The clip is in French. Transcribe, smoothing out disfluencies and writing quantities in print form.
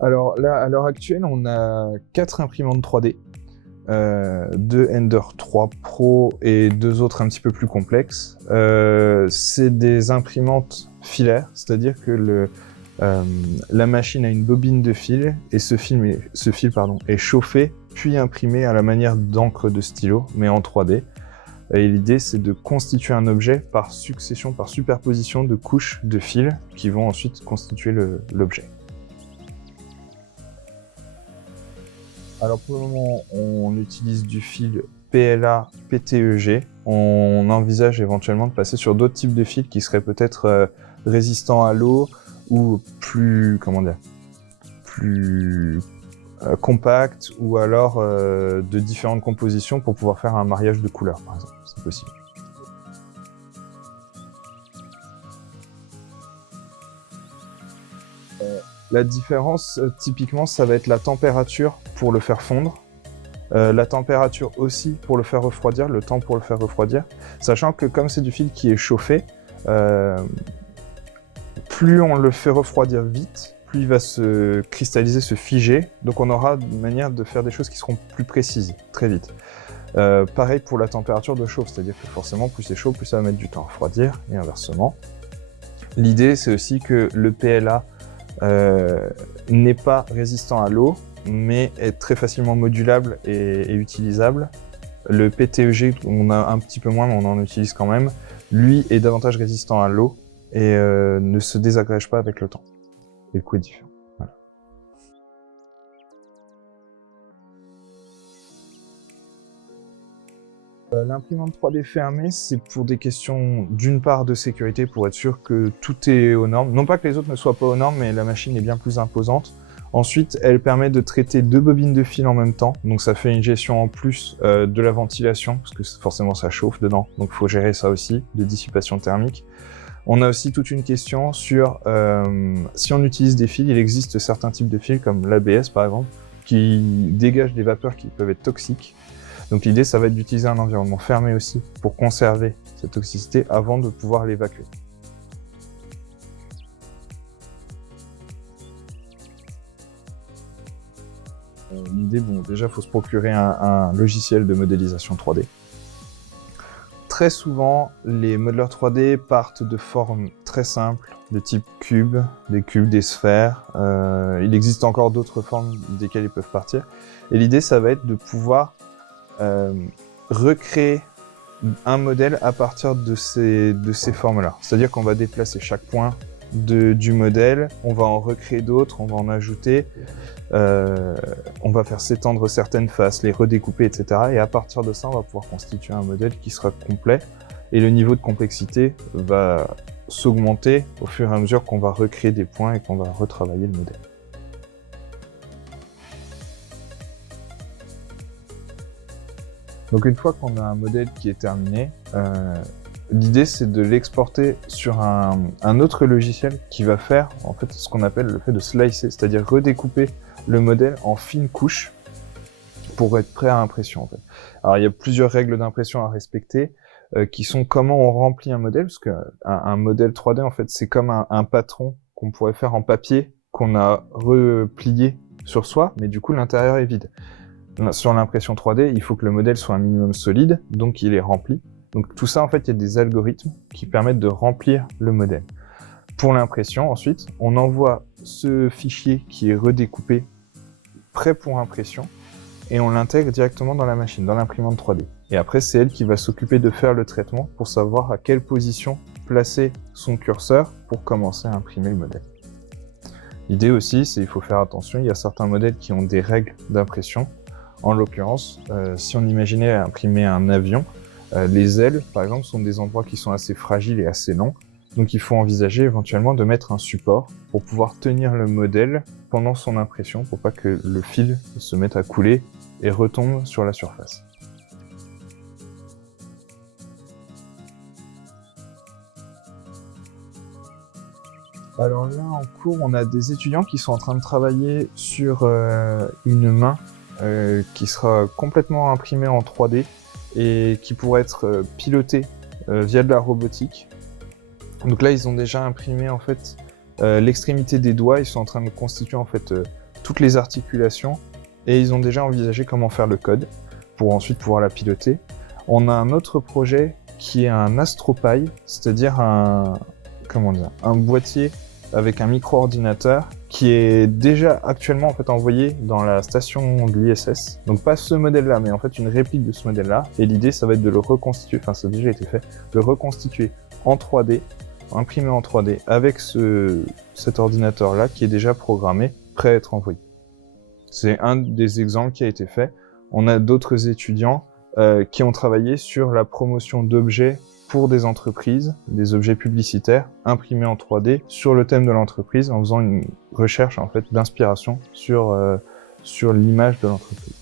Alors là, à l'heure actuelle, on a 4 imprimantes 3D, 2 Ender 3 Pro et 2 autres un petit peu plus complexes. C'est des imprimantes filaires, c'est-à-dire que la machine a une bobine de fil et ce fil est chauffé puis imprimé à la manière d'encre de stylo, mais en 3D. Et l'idée, c'est de constituer un objet par succession, par superposition de couches de fils qui vont ensuite constituer l'objet. Alors pour le moment, on utilise du fil PLA PTEG. On envisage éventuellement de passer sur d'autres types de fils qui seraient peut-être résistants à l'eau ou plus, plus compacts, ou alors de différentes compositions pour pouvoir faire un mariage de couleurs, par exemple. C'est possible. La différence, typiquement, ça va être la température pour le faire fondre. La température aussi pour le faire refroidir, le temps pour le faire refroidir. Sachant que comme c'est du fil qui est chauffé, plus on le fait refroidir vite, plus il va se cristalliser, se figer. Donc on aura une manière de faire des choses qui seront plus précises, très vite. Pareil pour la température de chauffe, c'est-à-dire que forcément plus c'est chaud, plus ça va mettre du temps à refroidir, et inversement. L'idée c'est aussi que le PLA n'est pas résistant à l'eau, mais est très facilement modulable et utilisable. Le PTEG, on a un petit peu moins, mais on en utilise quand même. Lui est davantage résistant à l'eau et ne se désagrège pas avec le temps. Et le coût est différent. Voilà. L'imprimante 3D fermée, c'est pour des questions d'une part de sécurité, pour être sûr que tout est aux normes. Non pas que les autres ne soient pas aux normes, mais la machine est bien plus imposante. Ensuite, elle permet de traiter 2 bobines de fil en même temps, donc ça fait une gestion en plus de la ventilation, parce que forcément ça chauffe dedans, donc il faut gérer ça aussi, de dissipation thermique. On a aussi toute une question sur si on utilise des fils, il existe certains types de fils, comme l'ABS par exemple, qui dégagent des vapeurs qui peuvent être toxiques. Donc l'idée, ça va être d'utiliser un environnement fermé aussi pour conserver cette toxicité avant de pouvoir l'évacuer. L'idée, bon, déjà, il faut se procurer un logiciel de modélisation 3D. Très souvent, les modeleurs 3D partent de formes très simples, de type cube, des cubes, des sphères. Il existe encore d'autres formes desquelles ils peuvent partir. Et l'idée, ça va être de pouvoir recréer un modèle à partir de ces formes-là. C'est-à-dire qu'on va déplacer chaque point du modèle, on va en recréer d'autres, on va en ajouter, on va faire s'étendre certaines faces, les redécouper, etc. Et à partir de ça, on va pouvoir constituer un modèle qui sera complet. Et le niveau de complexité va s'augmenter au fur et à mesure qu'on va recréer des points et qu'on va retravailler le modèle. Donc une fois qu'on a un modèle qui est terminé, l'idée c'est de l'exporter sur un autre logiciel qui va faire en fait ce qu'on appelle le fait de slicer, c'est-à-dire redécouper le modèle en fines couches pour être prêt à impression en fait. Alors il y a plusieurs règles d'impression à respecter qui sont comment on remplit un modèle, parce qu'un modèle 3D en fait c'est comme un patron qu'on pourrait faire en papier qu'on a replié sur soi, mais du coup l'intérieur est vide. Sur l'impression 3D, il faut que le modèle soit un minimum solide, donc il est rempli. Donc tout ça, en fait, il y a des algorithmes qui permettent de remplir le modèle. Pour l'impression, ensuite, on envoie ce fichier qui est redécoupé, prêt pour impression, et on l'intègre directement dans la machine, dans l'imprimante 3D. Et après, c'est elle qui va s'occuper de faire le traitement pour savoir à quelle position placer son curseur pour commencer à imprimer le modèle. L'idée aussi, c'est qu'il faut faire attention, il y a certains modèles qui ont des règles d'impression. En l'occurrence, si on imaginait imprimer un avion, les ailes, par exemple, sont des endroits qui sont assez fragiles et assez longs. Donc il faut envisager éventuellement de mettre un support pour pouvoir tenir le modèle pendant son impression, pour pas que le fil se mette à couler et retombe sur la surface. Alors là, en cours, on a des étudiants qui sont en train de travailler sur une main qui sera complètement imprimée en 3D et qui pourrait être pilotée via de la robotique. Donc là, ils ont déjà imprimé en fait l'extrémité des doigts. Ils sont en train de constituer en fait toutes les articulations, et ils ont déjà envisagé comment faire le code pour ensuite pouvoir la piloter. On a un autre projet qui est un AstroPie, c'est-à-dire un boîtier avec un micro-ordinateur qui est déjà actuellement en fait envoyé dans la station de l'ISS. Donc pas ce modèle-là, mais en fait une réplique de ce modèle-là. Et l'idée, ça va être de le reconstituer, enfin ça a déjà été fait, de le reconstituer en 3D, imprimé en 3D avec cet ordinateur-là qui est déjà programmé, prêt à être envoyé. C'est un des exemples qui a été fait. On a d'autres étudiants qui ont travaillé sur la promotion d'objets pour des entreprises, des objets publicitaires imprimés en 3D sur le thème de l'entreprise en faisant une recherche en fait d'inspiration sur l'image de l'entreprise.